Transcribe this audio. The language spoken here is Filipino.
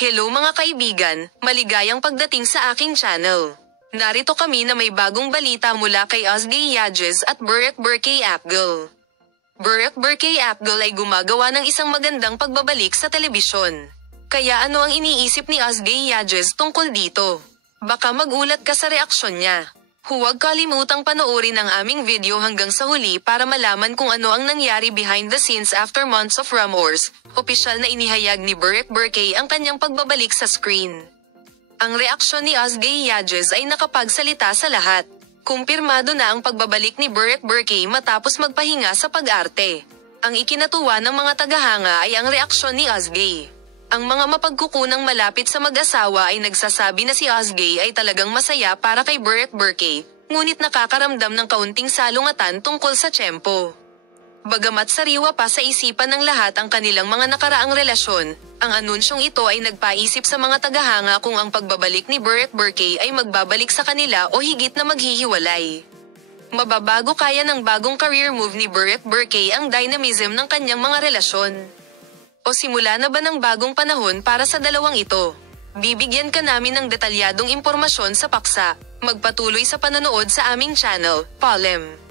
Hello mga kaibigan, maligayang pagdating sa aking channel. Narito kami na may bagong balita mula kay Ozzy Yajes at Burek Burkay Apgul. Burek Burkay Apgul ay gumagawa ng isang magandang pagbabalik sa telebisyon. Kaya ano ang iniisip ni Ozzy Yajes tungkol dito? Baka magulat ka sa reaksyon niya. Huwag kalimutang panoorin ang aming video hanggang sa huli para malaman kung ano ang nangyari behind the scenes after months of rumors. Opisyal na inihayag ni Burek Burkay ang kanyang pagbabalik sa screen. Ang reaksyon ni Ozzy Yajes ay nakapagsalita sa lahat. Kumpirmado na ang pagbabalik ni Burek Burkay matapos magpahinga sa pag-arte. Ang ikinatuwa ng mga tagahanga ay ang reaksyon ni Ozzy. Ang mga mapagkukunang malapit sa mag-asawa ay nagsasabi na si Ozzy ay talagang masaya para kay Burek Burkay, ngunit nakakaramdam ng kaunting salungatan tungkol sa tiyempo. Bagamat sariwa pa sa isipan ng lahat ang kanilang mga nakaraang relasyon, ang anunsyong ito ay nagpaisip sa mga tagahanga kung ang pagbabalik ni Burek Burkay ay magbabalik sa kanila o higit na maghihiwalay. Mababago kaya ng bagong career move ni Burek Burkay ang dynamism ng kanyang mga relasyon? O simula na ba ng bagong panahon para sa dalawang ito? Bibigyan ka namin ng detalyadong impormasyon sa paksa. Magpatuloy sa panonood sa aming channel, Polem.